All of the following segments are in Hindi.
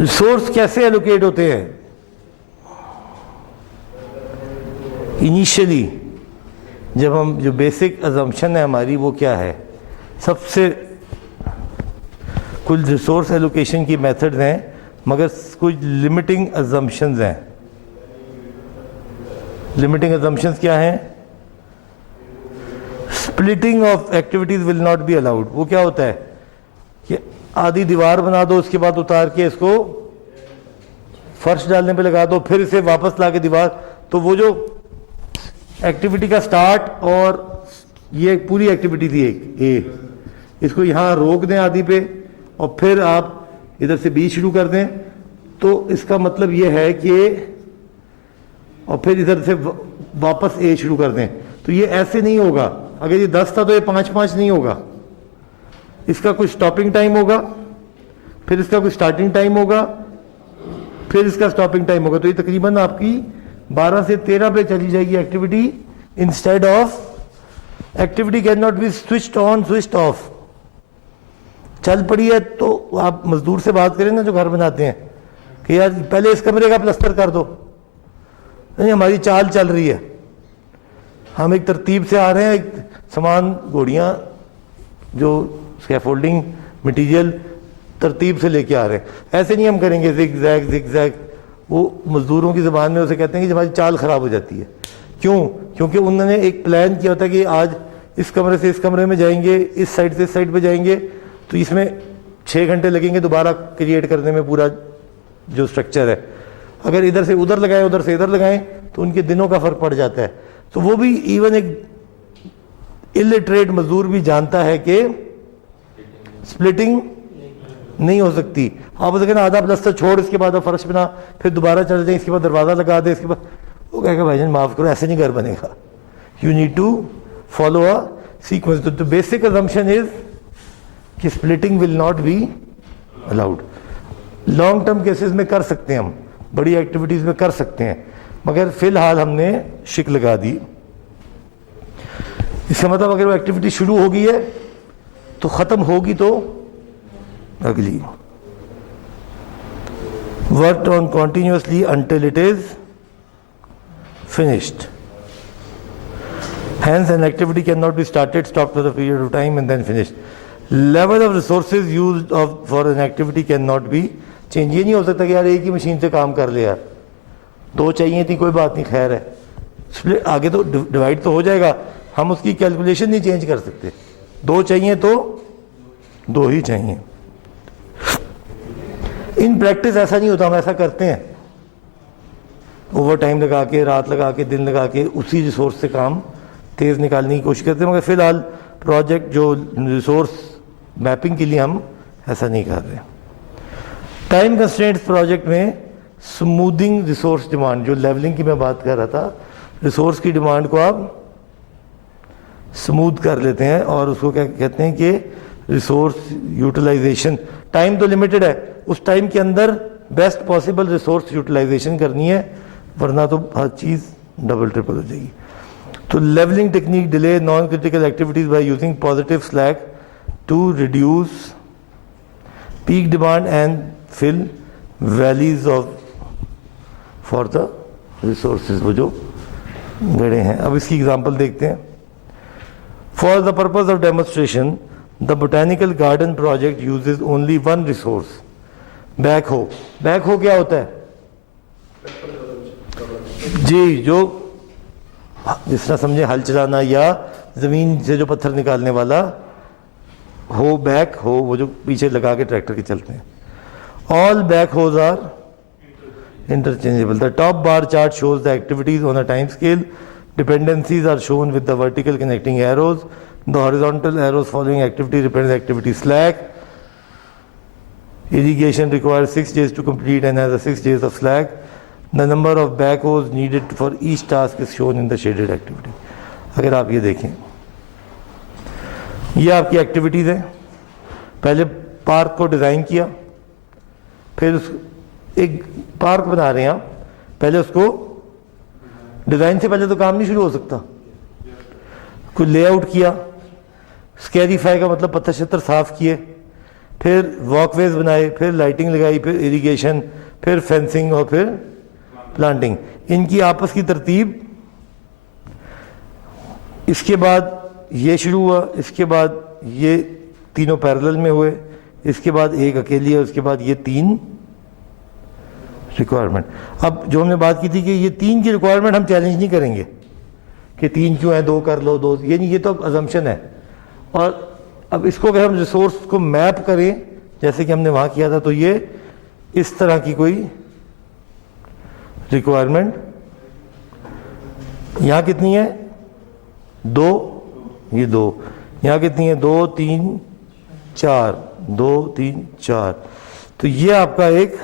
रिसोर्स कैसे एलोकेट होते हैं? इनिशियली जब हम जो बेसिक अजम्पशन है हमारी वो क्या है, सबसे कुछ रिसोर्स एलोकेशन की मेथड्स हैं मगर कुछ लिमिटिंग अजम्पशंस हैं। लिमिटिंग अजम्पशंस क्या हैं? Splitting of activities will not be allowed. वो क्या होता है कि आधी दीवार बना दो, उसके बाद उतार के इसको फर्श डालने पे लगा दो, फिर इसे वापस ला के दीवार, तो वो जो एक्टिविटी का स्टार्ट और ये पूरी एक्टिविटी थी एक इसको यहाँ रोक दें आदि पे और फिर आप इधर से बी शुरू कर दें, तो इसका मतलब ये है कि और फिर इधर से वापस ए शुरू कर दें। तो ये ऐसे नहीं होगा। अगर ये 10 था तो ये 5-5 नहीं होगा। इसका कुछ स्टॉपिंग टाइम होगा, फिर इसका कुछ स्टार्टिंग टाइम होगा, फिर इसका स्टॉपिंग टाइम होगा। तो ये तकरीबन आपकी 12 से 13 पे चली जाएगी activity. Instead of activity can not be switched on switched off. चल पड़ी है तो आप मजदूर से बात करें ना जो घर बनाते हैं कि यार पहले इस कमरे का प्लस्तर कर दो। नहीं, हमारी चाल चल रही है, हम एक तरतीब से आ रहे हैं, एक सामान घोड़ियाँ जो स्कैफोल्डिंग मटेरियल तरतीब से लेके आ रहे हैं। ऐसे नहीं हम करेंगे जिग जैग। वो मजदूरों की ज़बान में उसे कहते हैं कि हमारी चाल ख़राब हो जाती है। क्यों? क्योंकि उन्होंने एक प्लान किया होता है कि आज इस कमरे से इस कमरे में जाएंगे, इस साइड से इस साइड पे जाएंगे, तो इसमें 6 घंटे लगेंगे दोबारा क्रिएट करने में पूरा जो स्ट्रक्चर है। अगर इधर से उधर लगाएं, उधर से इधर लगाएं, तो उनके दिनों का फ़र्क पड़ जाता है। तो वो भी इवन एक इलिटरेट मजदूर भी जानता है कि स्प्लिटिंग नहीं हो सकती। आप उसे कहना आधा प्लस्तर छोड़, इसके बाद आप फर्श बना, फिर दोबारा चल जाए, इसके बाद दरवाज़ा लगा दे, इसके बाद वो कहेगा भाईजान माफ़ करो, ऐसे नहीं घर बनेगा। You need to follow a sequence. तो बेसिक असम्पशन इज कि splitting will not be allowed. Long term cases में कर सकते हैं हम, बड़ी एक्टिविटीज़ में कर सकते हैं, मगर फिलहाल हमने शिक लगा दी। इसका मतलब अगर वो एक्टिविटी शुरू हो गई है तो ख़त्म होगी तो अगली। Work on continuously until it is finished. Hence an activity cannot be started, stopped for a period of time and then finished. Level of resources used for an activity cannot be changed. ये नहीं हो सकता कि यार एक ही मशीन से काम कर ले, यार 2 चाहिए थी, कोई बात नहीं, खैर है, आगे तो डिवाइड तो हो जाएगा, हम उसकी कैलकुलेशन नहीं चेंज कर सकते। 2 चाहिए तो 2 ही चाहिए। इन प्रैक्टिस ऐसा नहीं होता, हम ऐसा करते हैं, ओवर टाइम लगा के, रात लगा के, दिन लगा के उसी रिसोर्स से काम तेज़ निकालने की कोशिश करते हैं, मगर फिलहाल प्रोजेक्ट जो रिसोर्स मैपिंग के लिए हम ऐसा नहीं कर रहे। टाइम कंस्ट्रेंट्स प्रोजेक्ट में स्मूथिंग रिसोर्स डिमांड, जो लेवलिंग की मैं बात कर रहा था, रिसोर्स की डिमांड को आप स्मूथ कर लेते हैं और उसको क्या कहते हैं कि रिसोर्स यूटिलाइजेशन। टाइम तो लिमिटेड है, उस टाइम के अंदर बेस्ट पॉसिबल रिसोर्स यूटिलाइजेशन करनी है, वरना तो हर चीज़ डबल ट्रिपल हो जाएगी। तो levelling technique delay non critical activities by using positive slack to reduce peak demand and fill valleys of for the resources, वो जो गड़े हैं। अब इसकी एग्जांपल देखते हैं। For the purpose of demonstration the botanical garden project uses only one resource, backhoe. Backhoe क्या होता है जी? जो जिस तरह समझे हल चलाना या ज़मीन से जो पत्थर निकालने वाला हो, बैक हो, वो जो पीछे लगा के ट्रैक्टर के चलते हैं। All backhoes are interchangeable. The top bar chart shows the activities on a time scale. Dependencies are shown with the vertical connecting arrows. The horizontal arrows following activity represent activity slack. Irrigation requires 6 days to complete and has a 6 days of slack. The number of backhoes needed for each task is shown in the shaded activity. अगर आप ये देखें, ये आपकी एक्टिविटीज़ है। पहले पार्क को डिज़ाइन किया, फिर एक पार्क बना रहे हैं आप, पहले उसको डिज़ाइन से पहले तो काम नहीं शुरू हो सकता। कोई लेआउट किया, स्कैरीफाई का मतलब पत्थर शत्तर साफ किए, फिर वॉकवेज बनाए, फिर लाइटिंग लगाई, फिर इरिगेशन, फिर फेंसिंग और फिर प्लांटिंग। इनकी आपस की तरतीब, इसके बाद ये शुरू हुआ, इसके बाद ये तीनों पैरेलल में हुए, इसके बाद एक अकेली है, उसके बाद ये तीन रिक्वायरमेंट। अब जो हमने बात की थी कि ये तीन की रिक्वायरमेंट हम चैलेंज नहीं करेंगे कि तीन क्यों है, दो कर लो, दो, ये नहीं, ये तो अजम्पशन है। और अब इसको अगर हम रिसोर्स को मैप करें जैसे कि हमने वहाँ किया था, तो ये इस तरह की कोई रिक्वायरमेंट यहाँ कितनी है, दो, ये दो, यहाँ कितनी है, दो तीन चार, दो तीन चार, तो ये आपका एक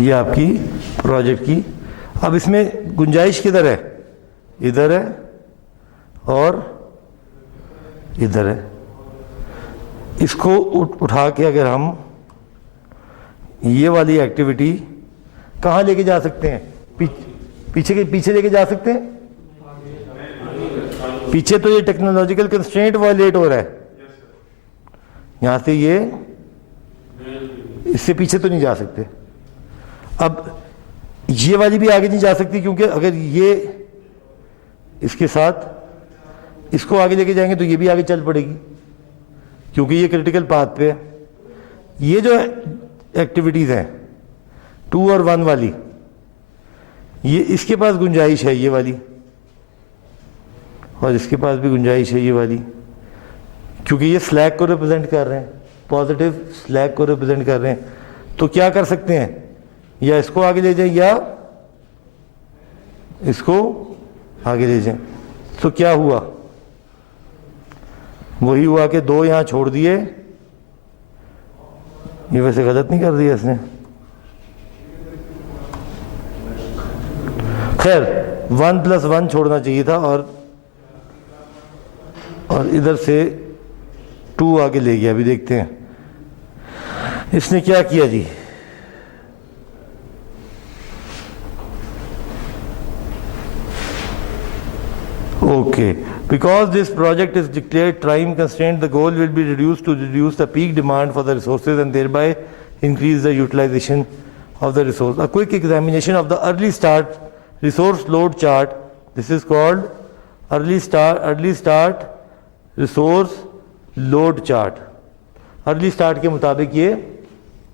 ये आपकी प्रोजेक्ट की। अब इसमें गुंजाइश किधर है, इधर है और इधर है। इसको उठा के अगर हम ये वाली एक्टिविटी कहाँ लेके जा सकते हैं, पीछे लेके जा सकते हैं। पीछे तो ये टेक्नोलॉजिकल कंस्ट्रेंट वायलेट हो रहा है, यहां से ये, इससे पीछे तो नहीं जा सकते। अब ये वाली भी आगे नहीं जा सकती, क्योंकि अगर ये इसके साथ इसको आगे लेके जाएंगे तो ये भी आगे चल पड़ेगी, क्योंकि ये क्रिटिकल पाथ पे है। ये जो एक्टिविटीज हैं 2 और 1 वाली, ये इसके पास गुंजाइश है, ये वाली, और इसके पास भी गुंजाइश है, ये वाली, क्योंकि ये स्लैग को रिप्रेजेंट कर रहे हैं, पॉजिटिव स्लैग को रिप्रेजेंट कर रहे हैं। तो क्या कर सकते हैं, या इसको आगे ले जाएं या इसको आगे ले जाएं। तो क्या हुआ, वही हुआ कि दो यहां छोड़ दिए, ये वैसे गलत नहीं कर दिया इसने, खैर 1 + 1 छोड़ना चाहिए था, और इधर से 2 आगे ले गया। अभी देखते हैं इसने क्या किया जी। Okay, because this project is declared time constraint, the goal will be reduced to reduce the peak demand for the resources and thereby increase the utilization of the resource. A quick examination of the early start resource load chart. This is called early start resource load chart. Early start के मुताबिक ये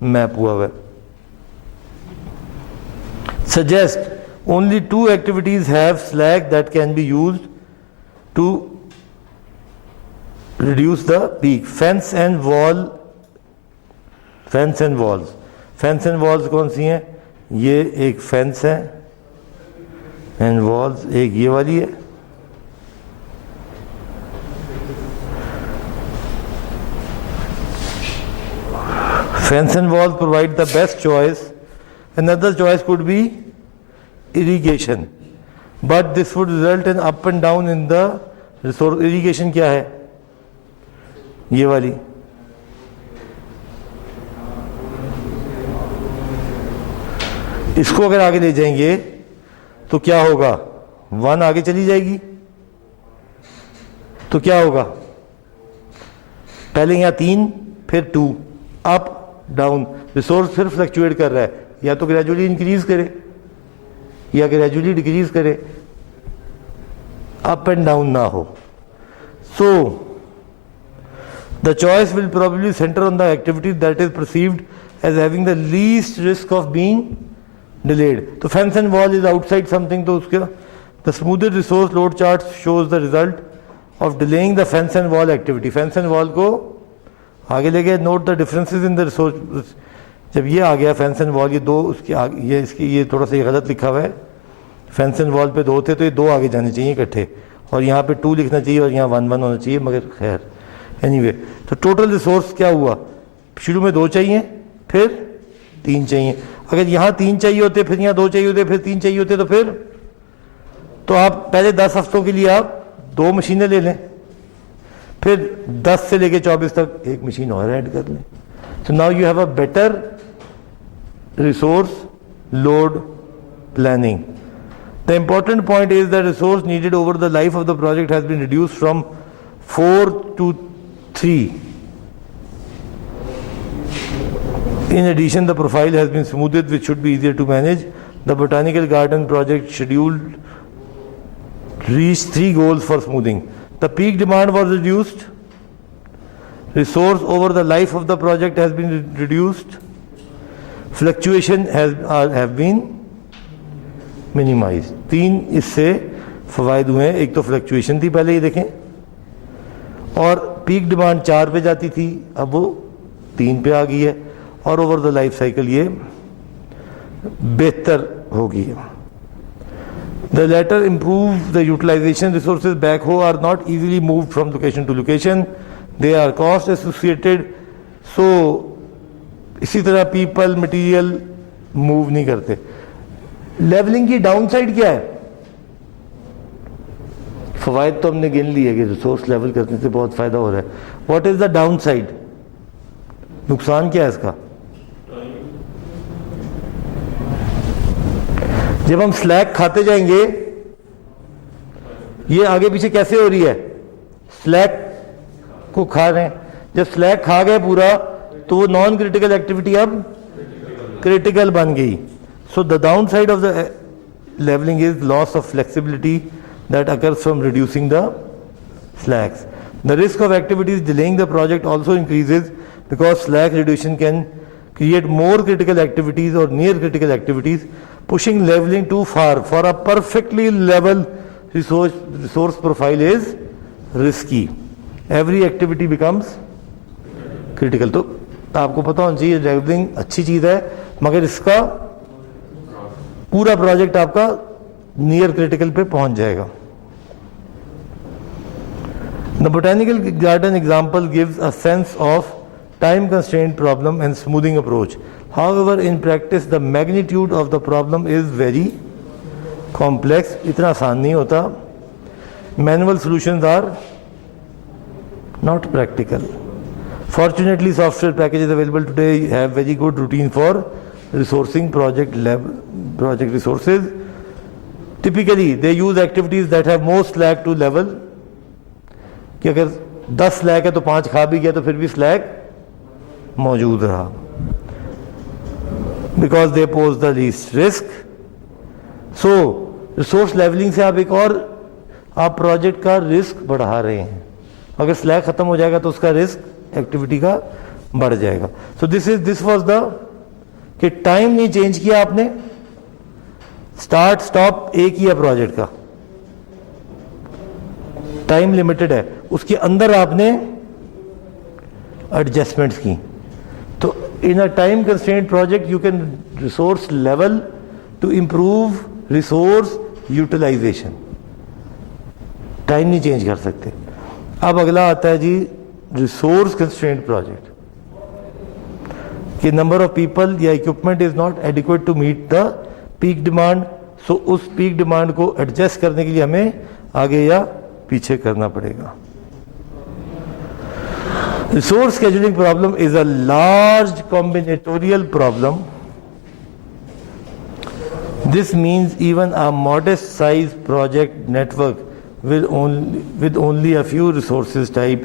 मैप हुआ है। Suggest only 2 activities have slack that can be used to reduce the peak. Fence and walls. Fence and walls कौन सी हैं, ये एक फेंस है, एंड वॉल्स एक ये वाली है। Fence and walls provide the best choice. Another choice could be irrigation, but this would result in up and down in the resource. Irrigation क्या है, ये वाली, इसको अगर आगे ले जाएंगे तो क्या होगा, 1 आगे चली जाएगी, तो क्या होगा, पहले यहाँ 3 फिर 2, अप डाउन, रिसोर्स फिर फ्लक्चुएट कर रहा है, या तो ग्रेजुअली इंक्रीज करे या ग्रेजुअली डिक्रीज करे, अप एंड डाउन ना हो। So the choice will probably center on the activity that is perceived as having the least risk of being delayed. तो fence and wall is outside something, तो उसका the smoother resource load chart shows the result of delaying the fence and wall activity. Fence and wall को आगे ले गए, note the differences in the resource. जब ये आ गया फेंस एंड वॉल, ये 2 उसके आगे, ये इसकी ये थोड़ा सा ये गलत लिखा हुआ है, फेंस एंड वॉल पे 2 थे तो ये 2 आगे जाने चाहिए इकट्ठे, और यहाँ पे 2 लिखना चाहिए और यहाँ 1 1 होना चाहिए, मगर खैर एनीवे। तो टोटल रिसोर्स क्या हुआ, शुरू में 2 चाहिए, फिर 3 चाहिए। अगर यहाँ 3 चाहिए होते, फिर यहाँ 2 चाहिए होते, फिर 3 चाहिए होते, तो आप पहले 10 हफ्तों के लिए आप 2 मशीनें ले लें, फिर 10 से लेके 24 तक 1 मशीन और ऐड कर लें। So now you have a better resource load planning. The important point is that resource needed over the life of the project has been reduced from 4 to 3. In addition, the profile has been smoothed, which should be easier to manage. The botanical garden project scheduled reached 3 goals for smoothing. The peak demand was reduced. Resource over the life of the project has been reduced. Fluctuation have been minimise. 3 इससे फ़वायद हुए हैं. एक तो फ्लक्चुएशन थी पहले, ये देखें, और पीक डिमांड 4 पे जाती थी, अब वो 3 पे आ गई है, और ओवर द लाइफ साइकिल ये बेहतर हो गई है. The later improve the utilization. Resources backhoe are not easily moved from location to location. They are cost associated. So इसी तरह पीपल मटीरियल मूव नहीं करते. लेवलिंग की डाउन साइड क्या है? फवायद तो हमने गिन लिए कि रिसोर्स लेवल करने से बहुत फायदा हो रहा है. What is the down side? नुकसान क्या है इसका? जब हम स्लैग खाते जाएंगे, ये आगे पीछे कैसे हो रही है? स्लैग को खा रहे हैं. जब स्लैग खा गए पूरा, तो वो नॉन क्रिटिकल एक्टिविटी अब क्रिटिकल बन गई. So the downside of the leveling is loss of flexibility that occurs from reducing the slacks. The risk of activities delaying the project also increases because slack reduction can create more critical activities or near critical activities, pushing leveling too far for a perfectly level resource profile is risky. Every activity becomes critical. तो आपको पता होना चाहिए लेवलिंग अच्छी चीज़ है, मगर इसका पूरा प्रोजेक्ट आपका नियर क्रिटिकल पे पहुंच जाएगा. The botanical garden example gives a sense of time constraint problem and smoothing approach. However in practice the magnitude of the problem is very complex. इतना आसान नहीं होता. Manual solutions are not practical. Fortunately, software packages available today have very good routine for resourcing project resources. Typically, they use activities that have more slack to level. कि अगर 10 स्लैग है तो 5 खा भी गया तो फिर भी स्लैग मौजूद रहा. Because they pose the least risk. So, resource levelling से आप एक और आप प्रोजेक्ट का रिस्क बढ़ा रहे हैं. अगर स्लैग खत्म हो जाएगा तो उसका रिस्क एक्टिविटी का बढ़ जाएगा. सो दिस वाज द कि टाइम नहीं चेंज किया आपने, स्टार्ट स्टॉप एक ही है प्रोजेक्ट का, टाइम लिमिटेड है, उसके अंदर आपने एडजस्टमेंट्स की. तो in a time constraint project you can resource level to improve resource utilization. Time नहीं चेंज कर सकते. अब अगला आता है जी रिसोर्स कंस्ट्रेंट प्रोजेक्ट कि नंबर ऑफ पीपल या equipment is not adequate to meet the peak demand. So उस पीक डिमांड को एडजस्ट करने के लिए हमें आगे या पीछे करना पड़ेगा. Resource scheduling problem is a large combinatorial problem. This means even a modest size project network with only a few resources type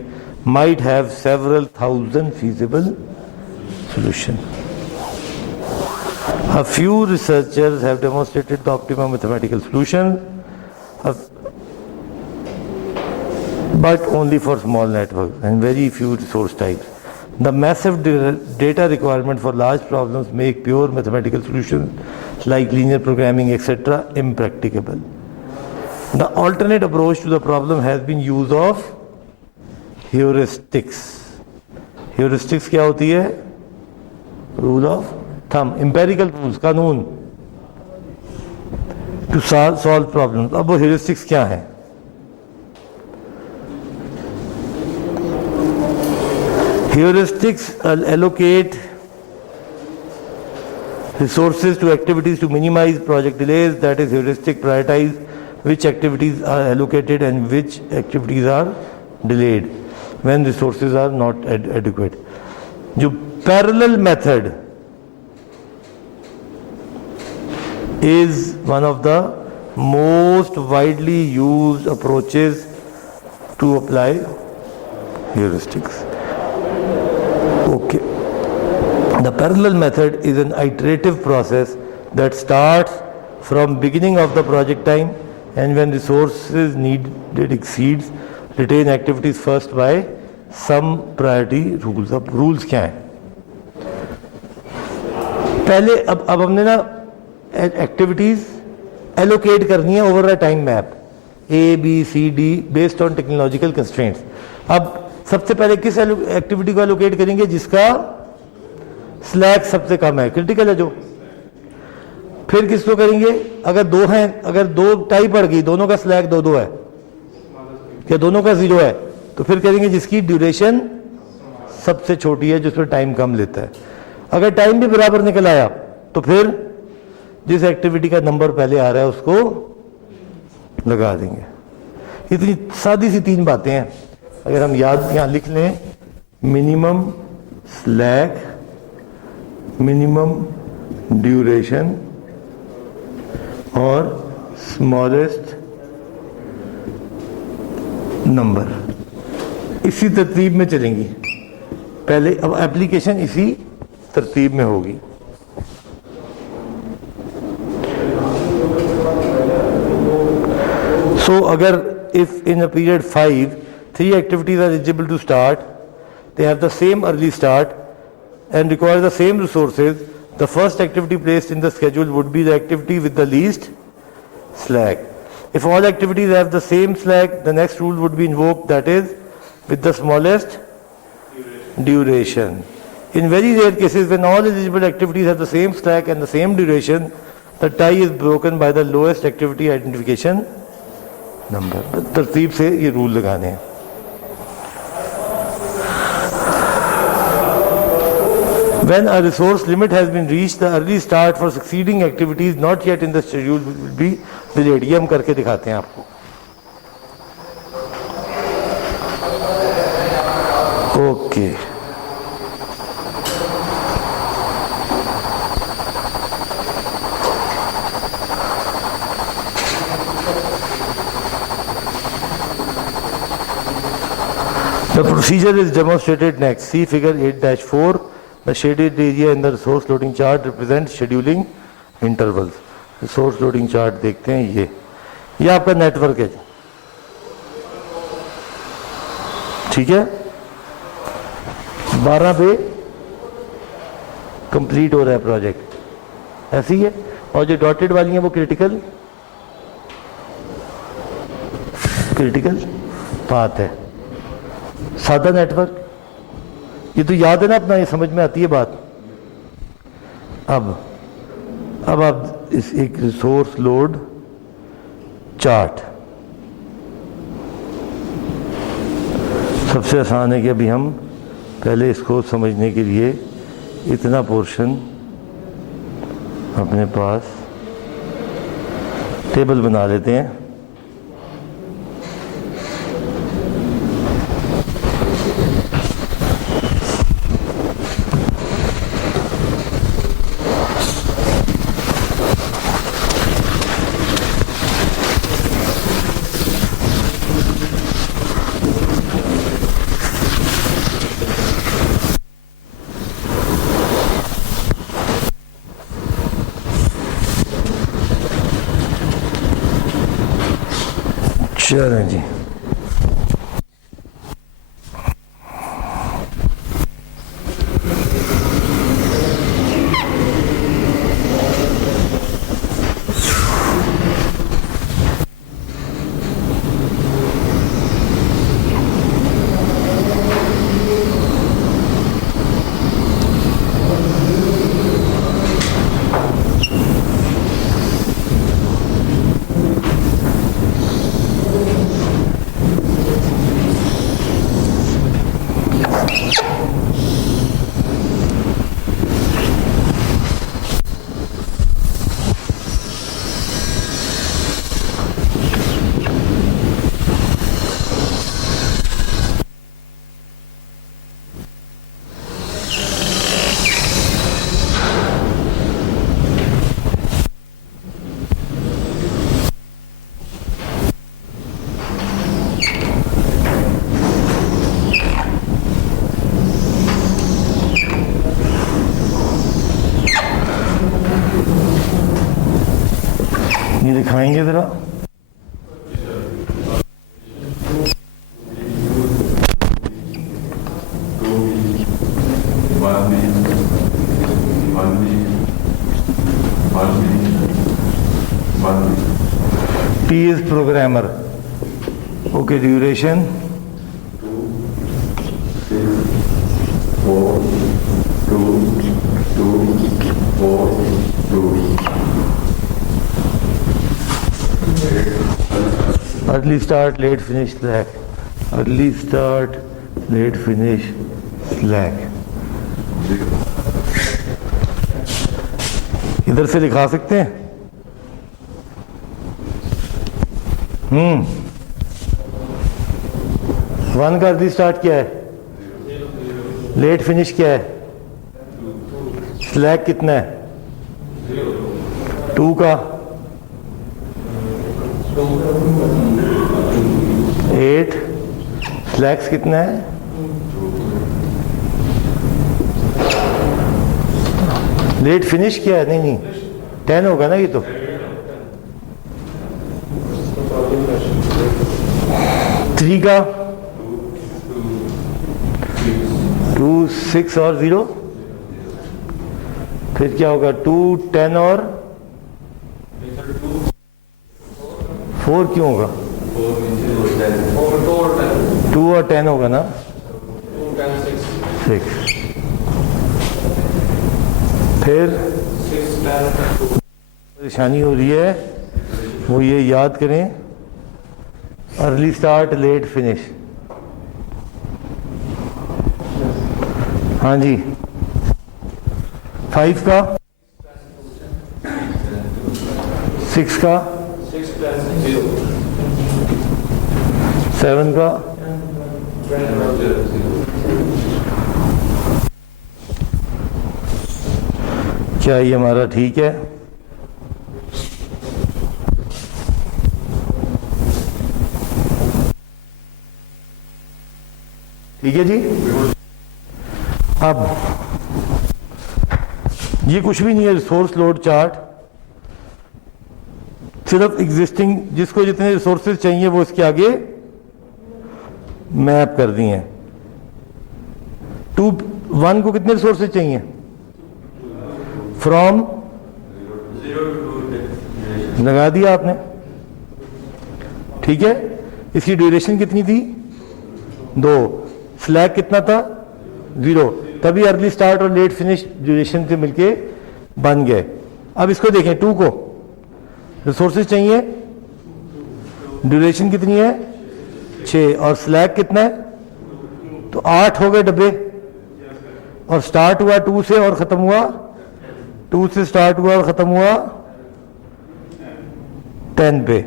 might have several thousand feasible solutions. A few researchers have demonstrated the optimum mathematical solution, but only for small networks and very few resource types. The massive data requirement for large problems make pure mathematical solutions like linear programming etc. impracticable. The alternate approach to the problem has been use of heuristics. Heuristics क्या होती है? Rule of thumb, empirical rules, कानून to solve problems. अब वो heuristics क्या है? Heuristics allocate resources to activities to minimize project delays. That is, heuristic prioritize which activities are allocated and which activities are delayed when resources are not adequate. जो parallel method is one of the most widely used approaches to apply heuristics. Okay. The parallel method is an iterative process that starts from beginning of the project time, and when resources needed exceeds, retain activities first by some priority rules. अब rules क्या हैं? पहले अब हमने ना एक्टिविटीज एलोकेट करनी है over a time map ABCD based on technological constraints. अब सबसे पहले किस एक्टिविटी को एलोकेट करेंगे जिसका स्लैक सबसे कम है, क्रिटिकल है जो. फिर किसको करेंगे अगर दो हैं, अगर दो टाई पड़ गई, दोनों का स्लैक 2-2 है या दोनों का 0 है, तो फिर करेंगे जिसकी ड्यूरेशन सबसे छोटी है, जिसमें टाइम कम लेता है. अगर टाइम भी बराबर निकल आया तो फिर जिस एक्टिविटी का नंबर पहले आ रहा है उसको लगा देंगे. इतनी सादी सी 3 बातें हैं, अगर हम याद यहां लिख लें. मिनिमम स्लैक, मिनिमम ड्यूरेशन और स्मॉलेस्ट नंबर, इसी तरतीब में चलेंगी पहले. अब एप्लीकेशन इसी तरतीब में होगी. So अगर if in a period 5 3 activities are eligible to start, they have the same early start and require the same resources, the first activity placed in the schedule would be the activity with the least slack. If all activities have the same slack, the next rule would be invoked, that is with the smallest duration. In very rare cases, when all eligible activities have the same slack and the same duration, the tie is broken by the lowest activity identification number. तरतीब से ये रूल लगाने हैं. When a resource limit has been reached, the early start for succeeding activities not yet in the schedule will be delayed. ये हम करके दिखाते हैं आपको. Okay. The procedure is demonstrated next. See figure 8-4. The shaded area in the resource loading chart represents scheduling intervals. Resource loading chart देखते हैं. ये आपका नेटवर्क है, ठीक है. 12 पे कंप्लीट हो रहा है प्रोजेक्ट, ऐसी है. और जो डॉटेड वाली हैं वो क्रिटिकल बात है. सादा नेटवर्क, ये तो याद है ना अपना, ये समझ में आती है बात. अब आप इस एक रिसोर्स लोड चार्ट सबसे आसान है कि अभी हम पहले इसको समझने के लिए इतना पोर्शन अपने पास टेबल बना लेते हैं. चलें जी. देखिए ज़रा, T is programmer. Okay, duration 4, 2, 2, 4, 2. Early start, late finish, slack. Early start, late finish, slack. इधर से लिखा सकते हैं। वन का अर्ली स्टार्ट क्या है, लेट फिनिश क्या है, स्लैक कितना है, 2 का 8, स्लैक्स कितना है, लेट फिनिश क्या है, नहीं 10 होगा ना ये तो। 3 का 2, 6 और 0, फिर क्या होगा 2, 10 और 4 क्यों होगा, 2 और 10 होगा ना, 6। फिर परेशानी हो रही है वो ये याद करें, अर्ली स्टार्ट लेट फिनिश। हाँ जी, 5 का 6 का 7 का क्या ये हमारा ठीक है? ठीक है जी। अब ये कुछ भी नहीं है, रिसोर्स लोड चार्ट, सिर्फ एग्जिस्टिंग जिसको जितने रिसोर्सेज चाहिए वो इसके आगे मैप कर दिए हैं। 1 को कितने रिसोर्सेज चाहिए, फ्रॉम लगा दिया आपने, ठीक है। इसकी ड्यूरेशन कितनी थी, 2, स्लैक कितना था, 0, तभी अर्ली स्टार्ट और लेट फिनिश ड्यूरेशन से मिलके बन गए। अब इसको देखें, 2 को रिसोर्सेज चाहिए, ड्यूरेशन कितनी है 6 और स्लैक कितना है, तो 8 हो गए डब्बे, और स्टार्ट हुआ 2 से और खत्म हुआ 2 से स्टार्ट हुआ और खत्म हुआ 10 पे।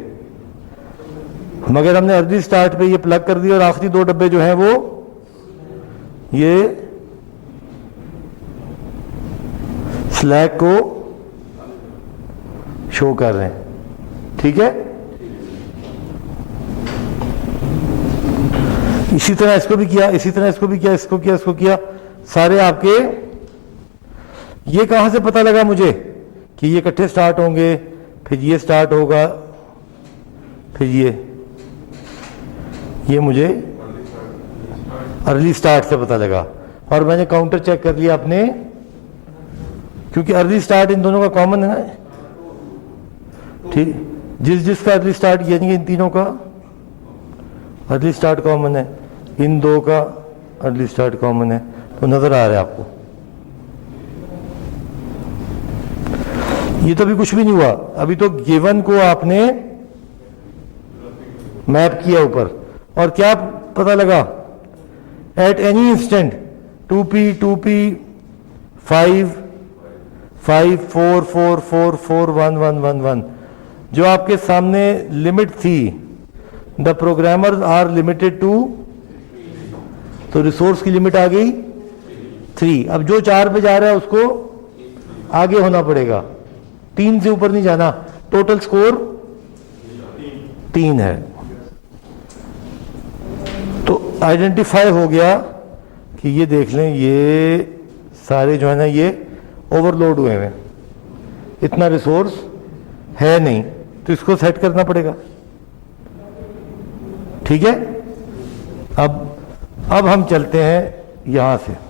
मगर हमने अर्ली स्टार्ट पे ये प्लग कर दिया और आखिरी 2 डब्बे जो हैं वो ये स्लैक को शो कर रहे हैं, ठीक है। इसी तरह इसको भी किया, इसी तरह इसको भी किया, इसको किया, इसको किया, सारे आपके। ये कहां से पता लगा मुझे कि ये इकट्ठे स्टार्ट होंगे, फिर ये स्टार्ट होगा, फिर ये मुझे अर्ली स्टार्ट से पता लगा। और मैंने काउंटर चेक कर लिया अपने, क्योंकि अर्ली स्टार्ट इन दोनों का कॉमन है ना, ठीक। जिसका अर्ली स्टार्ट यानी इन तीनों का अर्ली स्टार्ट कॉमन है, इन 2 का अर्ली स्टार्ट कॉमन है, तो नजर आ रहा है आपको। ये तो अभी कुछ भी नहीं हुआ, अभी तो गिवन को आपने मैप किया ऊपर, और क्या पता लगा, एट एनी इंस्टेंट 2p 5 5 4 4 4 4 1 1 1 1 जो आपके सामने लिमिट थी, the programmers are limited to, तो रिसोर्स की लिमिट आ गई 3। अब जो 4 पे जा रहा है उसको आगे होना पड़ेगा, 3 से ऊपर नहीं जाना। टोटल स्कोर 3 है, तो आइडेंटिफाई हो गया कि ये देख लें, ये सारे जो है ना ये ओवरलोड हुए हैं, इतना रिसोर्स है नहीं, तो इसको सेट करना पड़ेगा। ठीक है, अब हम चलते हैं यहां से।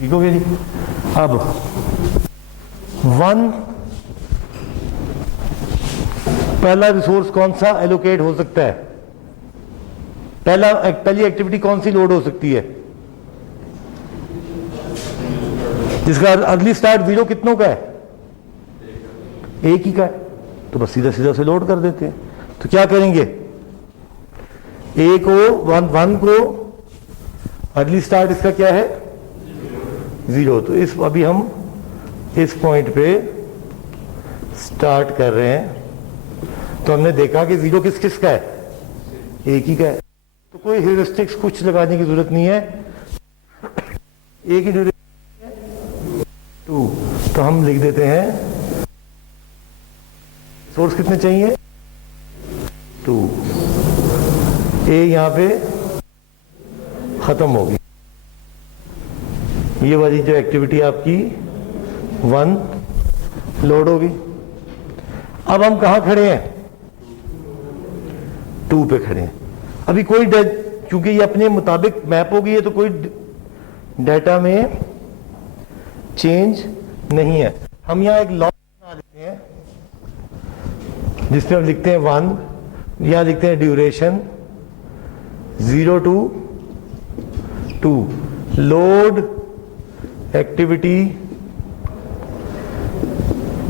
ठीक हो गया जी। अब 1 पहला रिसोर्स कौन सा एलोकेट हो सकता है? पहली एक्टिविटी कौन सी लोड हो सकती है जिसका अर्ली स्टार्ट 0 कितनों का है? एक ही का है, तो बस सीधा सीधा से लोड कर देते हैं। तो क्या करेंगे, ए को 1 को अर्ली स्टार्ट इसका क्या है 0, तो इस अभी हम इस पॉइंट पे स्टार्ट कर रहे हैं। तो हमने देखा कि 0 किस किस का है, एक ही का है, तो कोई ह्यूरिस्टिक्स कुछ लगाने की जरूरत नहीं है, एक ही ड्यूरेशन 2। तो हम लिख देते हैं सोर्स कितने चाहिए 2, ए यहां पे खत्म होगी। ये वाली जो एक्टिविटी आपकी 1 लोड होगी। अब हम कहां खड़े हैं 2 पे खड़े हैं। अभी कोई क्योंकि ये अपने मुताबिक मैप हो गई है तो कोई डाटा में चेंज नहीं है। हम यहां एक लॉग बना लेते हैं जिसमें हम लिखते हैं 1, यहां लिखते हैं ड्यूरेशन 0 to 2 लोड एक्टिविटी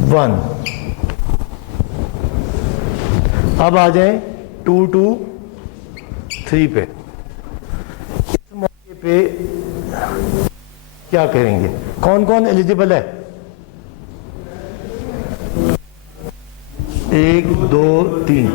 1। अब आ जाए 2 to 3 पे। इस मौके पे क्या करेंगे, कौन कौन एलिजिबल है? 1 2 3